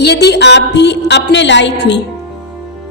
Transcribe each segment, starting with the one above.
यदि आप भी अपने लाइफ में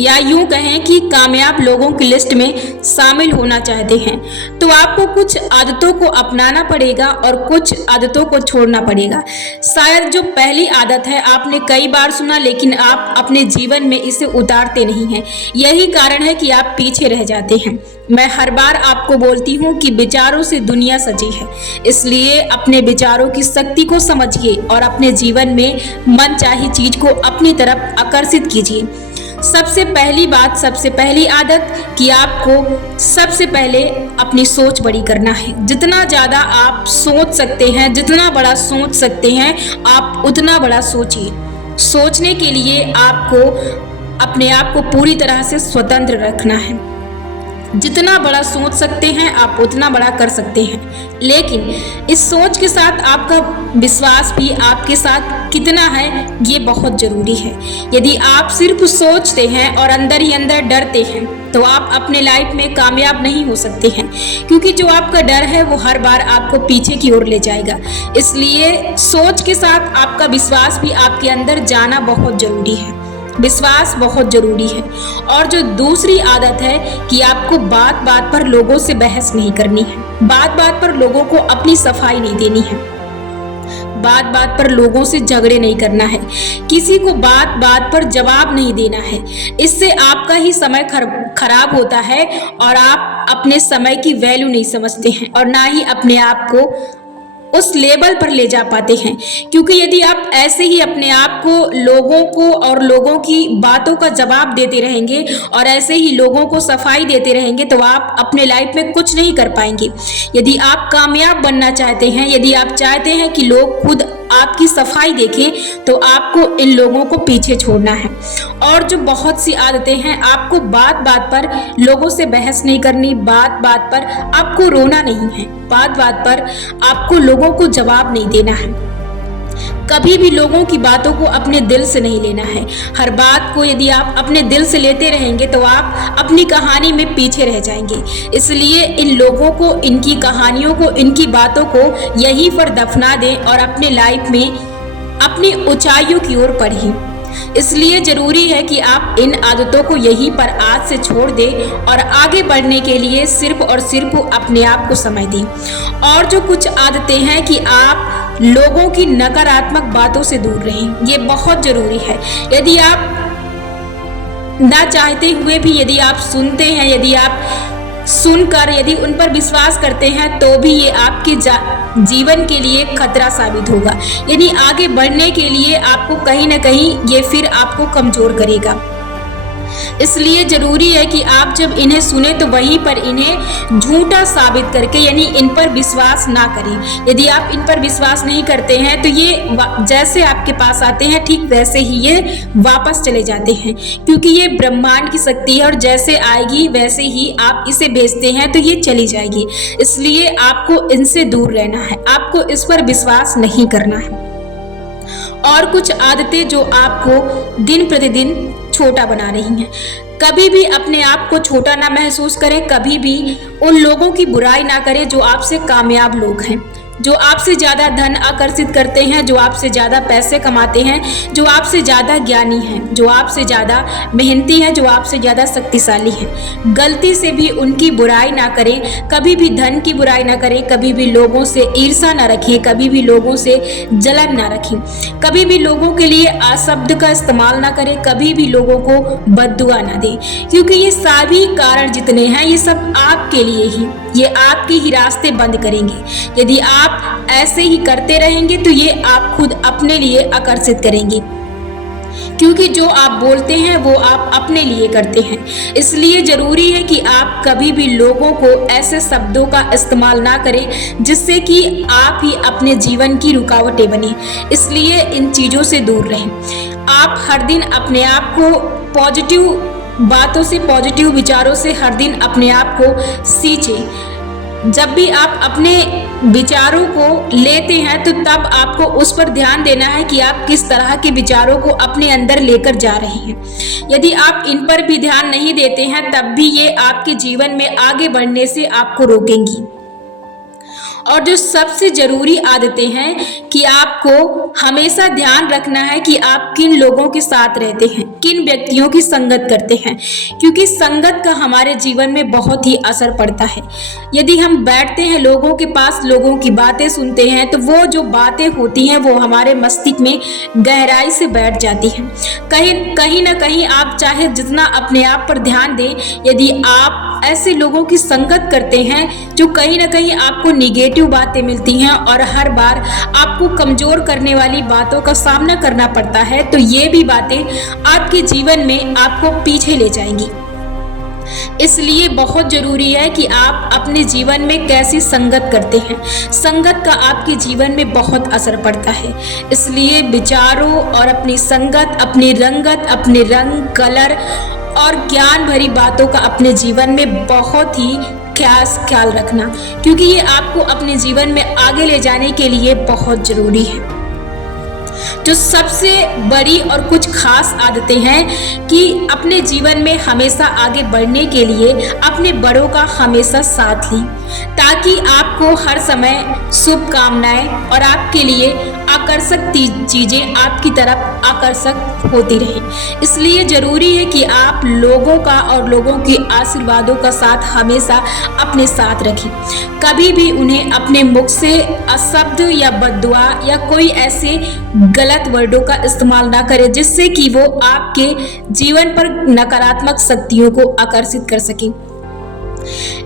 या यूं कहें कि कामयाब लोगों की लिस्ट में शामिल होना चाहते हैं तो आपको कुछ आदतों को अपनाना पड़ेगा और कुछ आदतों को छोड़ना पड़ेगा। शायद जो पहली आदत है आपने कई बार सुना, लेकिन आप अपने जीवन में इसे उतारते नहीं हैं। यही कारण है कि आप पीछे रह जाते हैं। मैं हर बार आपको बोलती हूँ कि विचारों से दुनिया सजी है, इसलिए अपने विचारों की शक्ति को समझिए और अपने जीवन में मनचाही चीज को अपनी तरफ आकर्षित कीजिए। सबसे पहली बात, सबसे पहली आदत कि आपको सबसे पहले अपनी सोच बड़ी करना है। जितना ज़्यादा आप सोच सकते हैं, जितना बड़ा सोच सकते हैं, आप उतना बड़ा सोचिए। सोचने के लिए आपको अपने आप को पूरी तरह से स्वतंत्र रखना है। जितना बड़ा सोच सकते हैं आप उतना बड़ा कर सकते हैं, लेकिन इस सोच के साथ आपका विश्वास भी आपके साथ कितना है ये बहुत ज़रूरी है। यदि आप सिर्फ सोचते हैं और अंदर ही अंदर डरते हैं तो आप अपने लाइफ में कामयाब नहीं हो सकते हैं, क्योंकि जो आपका डर है वो हर बार आपको पीछे की ओर ले जाएगा। इसलिए सोच के साथ आपका विश्वास भी आपके अंदर जाना बहुत ज़रूरी है। विश्वास बहुत जरूरी है। और जो दूसरी आदत है कि आपको बात बात पर लोगों से बहस नहीं करनी है, बात बात पर लोगों को अपनी सफाई नहीं देनी है, बात बात पर लोगों से झगड़े नहीं करना है, किसी को बात बात पर जवाब नहीं देना है। इससे आपका ही समय खराब होता है और आप अपने समय की वैल्यू नहीं समझते हैं और ना ही अपने आप को उस लेवल पर ले जा पाते हैं। क्योंकि यदि आप ऐसे ही अपने आप को लोगों को और लोगों की बातों का जवाब देते रहेंगे और ऐसे ही लोगों को सफाई देते रहेंगे तो आप अपने लाइफ में कुछ नहीं कर पाएंगे। यदि आप कामयाब बनना चाहते हैं, यदि आप चाहते हैं कि लोग खुद आपकी सफाई देखें, तो आपको इन लोगों को पीछे छोड़ना है। और जो बहुत सी आदतें हैं, आपको बात बात पर लोगों से बहस नहीं करनी, बात बात पर आपको रोना नहीं है, बात बात पर आपको लोगों को जवाब नहीं देना है। कभी भी लोगों की बातों को अपने दिल से नहीं लेना है। हर बात को यदि आप अपने दिल से लेते रहेंगे तो आप अपनी कहानी में पीछे रह जाएंगे। इसलिए इन लोगों को, इनकी कहानियों को, इनकी बातों को यहीं पर दफना दें और अपने लाइफ में अपनी ऊंचाइयों की ओर बढ़ें। इसलिए जरूरी है कि आप इन आदतों को यहीं पर आज से छोड़ दें और आगे बढ़ने के लिए सिर्फ और सिर्फ अपने आप को समय दें। और जो कुछ आदतें हैं कि आप लोगों की नकारात्मक बातों से दूर रहें, ये बहुत जरूरी है। यदि आप ना चाहते हुए भी यदि आप सुनते हैं, यदि आप सुनकर यदि उन पर विश्वास करते हैं तो भी ये आपके जीवन के लिए खतरा साबित होगा। यानी आगे बढ़ने के लिए आपको कहीं ना कहीं ये फिर आपको कमजोर करेगा। इसलिए जरूरी है कि आप जब इन्हें सुने तो वहीं पर इन्हें झूठा साबित करके यानी इन पर विश्वास ना करें। यदि आप इन पर विश्वास नहीं करते हैं तो ये जैसे आपके पास आते हैं ठीक वैसे ही ये वापस चले जाते हैं, क्योंकि ये ब्रह्मांड की शक्ति है और जैसे आएगी वैसे ही आप इसे भेजते हैं तो ये चली जाएगी। इसलिए आपको इनसे दूर रहना है, आपको इस पर विश्वास नहीं करना है। और कुछ आदतें जो आपको दिन प्रतिदिन छोटा बना रही हैं, कभी भी अपने आप को छोटा ना महसूस करें, कभी भी उन लोगों की बुराई ना करें जो आपसे कामयाब लोग हैं, जो आपसे ज़्यादा धन आकर्षित करते हैं, जो आपसे ज़्यादा पैसे कमाते हैं, जो आपसे ज़्यादा ज्ञानी हैं, जो आपसे ज़्यादा मेहनती हैं, जो आपसे ज़्यादा शक्तिशाली हैं। गलती से भी उनकी बुराई ना करें, कभी भी धन की बुराई ना करें, कभी भी लोगों से ईर्ष्या ना रखें, कभी भी लोगों से जलन ना रखें, कभी भी लोगों के लिए अशब्द का इस्तेमाल ना करें, कभी भी लोगों को बद्दुआ ना दें, क्योंकि ये सभी कारण जितने हैं ये सब आपके लिए ही, ये आपके ही रास्ते बंद करेंगे। यदि आप ऐसे ही करते रहेंगे तो ये आप खुद अपने लिए आकर्षित करेंगे, क्योंकि जो आप बोलते हैं वो आप अपने लिए करते हैं। इसलिए जरूरी है कि आप कभी भी लोगों को ऐसे शब्दों का इस्तेमाल ना करें जिससे कि आप ही अपने जीवन की रुकावटें बने। इसलिए इन चीज़ों से दूर रहें। आप हर दिन अपने आप को पॉजिटिव बातों से, पॉजिटिव विचारों से हर दिन अपने आप को सींचें। जब भी आप अपने विचारों को लेते हैं तो तब आपको उस पर ध्यान देना है कि आप किस तरह के विचारों को अपने अंदर लेकर जा रहे हैं। यदि आप इन पर भी ध्यान नहीं देते हैं तब भी ये आपके जीवन में आगे बढ़ने से आपको रोकेंगी। और जो सबसे जरूरी आदतें हैं कि आपको हमेशा ध्यान रखना है कि आप किन लोगों के साथ रहते हैं, किन व्यक्तियों की संगत करते हैं, क्योंकि संगत का हमारे जीवन में बहुत ही असर पड़ता है। यदि हम बैठते हैं लोगों के पास, लोगों की बातें सुनते हैं, तो वो जो बातें होती हैं वो हमारे मस्तिष्क में गहराई से बैठ जाती हैं। कहीं ना कहीं आप चाहे जितना अपने आप पर ध्यान दें, यदि आप ऐसे लोगों की संगत करते हैं जो कहीं ना कहीं आपको निगेटिव बातें मिलती हैं और हर बार आपको कमजोर करने वाली बातों का सामना करना पड़ता है, तो ये भी बातें आपके जीवन में आपको पीछे ले जाएंगी। इसलिए बहुत जरूरी है कि आप अपने जीवन में कैसी संगत करते हैं। संगत का आपके जीवन में बहुत असर पड़ता है। इसलिए विचारों और अपनी संगत, अपनी रंगत, अपने रंग, कलर और ज्ञान भरी बातों का अपने जीवन में बहुत ही खास ख्याल रखना, क्योंकि ये आपको अपने जीवन में आगे ले जाने के लिए बहुत जरूरी है। जो सबसे बड़ी और कुछ खास आदतें हैं कि अपने जीवन में हमेशा आगे बढ़ने के लिए अपने बड़ों का हमेशा साथ लें, ताकि आपको हर समय शुभकामनाएं और आपके लिए आकर्षक चीजें आपकी तरफ आकर्षक होती रहें। इसलिए जरूरी है कि आप लोगों का और लोगों के आशीर्वादों का साथ हमेशा अपने साथ रखें। कभी भी उन्हें अपने मुख से अशब्द या बद्दुआ या कोई ऐसे गलत वर्डों का इस्तेमाल ना करें जिससे कि वो आपके जीवन पर नकारात्मक शक्तियों को आकर्षित कर सकें।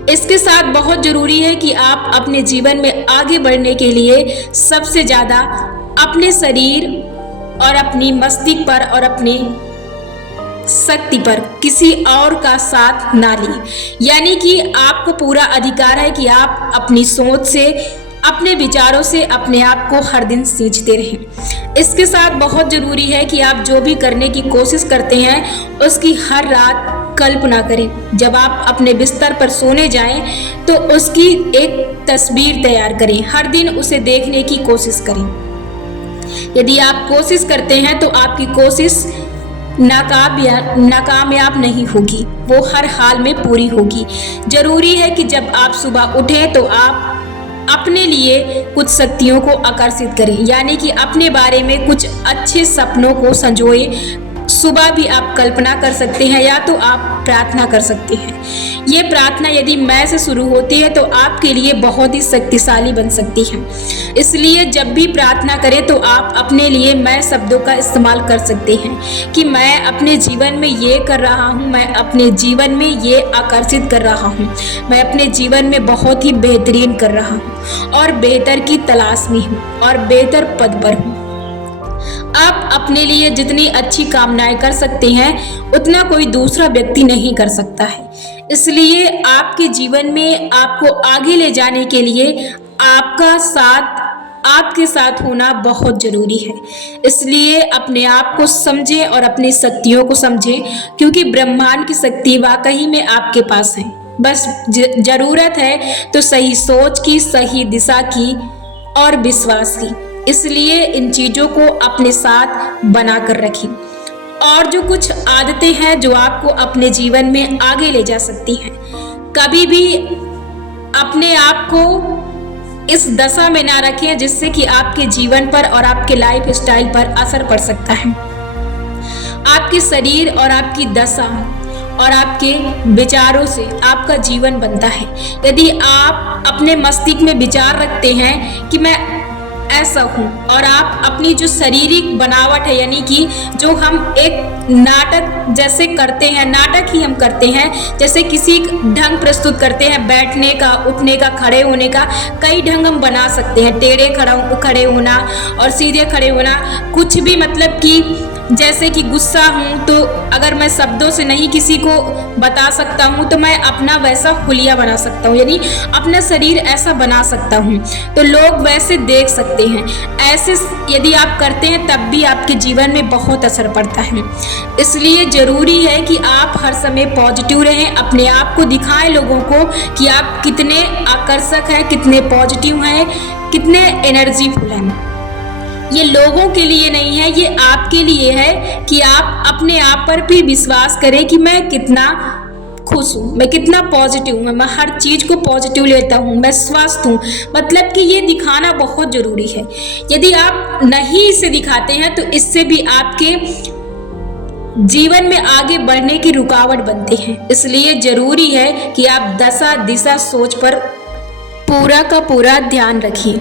इसके साथ बहुत जरूरी है कि आप अपने जीवन में आगे बढ़ने के लिए सबसे ज्यादा अपने शरीर और अपनी मस्तिष्क पर और अपने शक्ति पर किसी और का साथ ना लें। यानी कि आपको पूरा अधिकार है कि आप अपनी सोच से, अपने विचारों से अपने आप को हर दिन सींचते रहें। इसके साथ बहुत जरूरी है कि आप जो भी करने की कोशिश करते हैं उसकी हर रात कल्पना करें। जब आप अपने बिस्तर पर सोने जाएं तो उसकी एक तस्वीर तैयार करें, हर दिन उसे देखने की कोशिश करें। यदि आप कोशिश करते हैं तो आपकी कोशिश नाकामयाब नहीं होगी, वो हर हाल में पूरी होगी। जरूरी है कि जब आप सुबह उठें तो आप अपने लिए कुछ शक्तियों को आकर्षित करें, यानी कि अपने बारे में कुछ अच्छे सपनों को संजोएं। सुबह भी आप कल्पना कर सकते हैं या तो आप प्रार्थना कर सकते हैं। ये प्रार्थना यदि मैं से शुरू होती है तो आपके लिए बहुत ही शक्तिशाली बन सकती है। इसलिए जब भी प्रार्थना करें तो आप अपने लिए मैं शब्दों का इस्तेमाल कर सकते हैं कि मैं अपने जीवन में ये कर रहा हूँ, मैं अपने जीवन में ये आकर्षित कर रहा हूँ, मैं अपने जीवन में बहुत ही बेहतरीन कर रहा हूँ और बेहतर की तलाश में हूँ और बेहतर पद पर हूँ। आप अपने लिए जितनी अच्छी कामनाएं कर सकते हैं उतना कोई दूसरा व्यक्ति नहीं कर सकता है। इसलिए आपके जीवन में आपको आगे ले जाने के लिए आपका साथ, आपके साथ होना बहुत जरूरी है। इसलिए अपने आप को समझें और अपनी शक्तियों को समझें, क्योंकि ब्रह्मांड की शक्ति वाकई में आपके पास है। बस जरूरत है तो सही सोच की, सही दिशा की और विश्वास की। इसलिए इन चीजों को अपने साथ बनाकर रखें। और जो कुछ आदतें हैं जो आपको अपने जीवन में आगे ले जा सकती हैं, कभी भी अपने आप को इस दशा में ना रखें जिससे कि आपके जीवन पर और आपके लाइफ स्टाइल पर असर पड़ सकता है। आपके शरीर और आपकी दशा और आपके विचारों से आपका जीवन बनता है। यदि आप अपने मस्तिष्क में विचार रखते हैं कि मैं ऐसा हूँ और आप अपनी जो शारीरिक बनावट है, यानी कि जो हम एक नाटक जैसे करते हैं, नाटक ही हम करते हैं, जैसे किसी ढंग प्रस्तुत करते हैं, बैठने का, उठने का, खड़े होने का कई ढंग हम बना सकते हैं। टेढ़े खड़े होना और सीधे खड़े होना, कुछ भी, मतलब कि जैसे कि गुस्सा हूँ तो अगर मैं शब्दों से नहीं किसी को बता सकता हूँ तो मैं अपना वैसा हुलिया बना सकता हूँ, यानी अपना शरीर ऐसा बना सकता हूँ तो लोग वैसे देख सकते हैं। ऐसे यदि आप करते हैं तब भी आपके जीवन में बहुत असर पड़ता है। इसलिए ज़रूरी है कि आप हर समय पॉजिटिव रहें, अपने आप को दिखाएं लोगों को कि आप कितने आकर्षक हैं, कितने पॉजिटिव हैं, कितने एनर्जीफुल हैं। ये लोगों के लिए नहीं है, ये आपके लिए है कि आप अपने आप पर भी विश्वास करें कि मैं कितना खुश हूँ, मैं कितना पॉजिटिव हूँ, मैं हर चीज को पॉजिटिव लेता हूँ, मैं स्वस्थ हूँ। मतलब कि ये दिखाना बहुत जरूरी है। यदि आप नहीं इसे दिखाते हैं तो इससे भी आपके जीवन में आगे बढ़ने की रुकावट बनते हैं। इसलिए जरूरी है कि आप दशा दिशा सोच पर पूरा का पूरा ध्यान रखिए।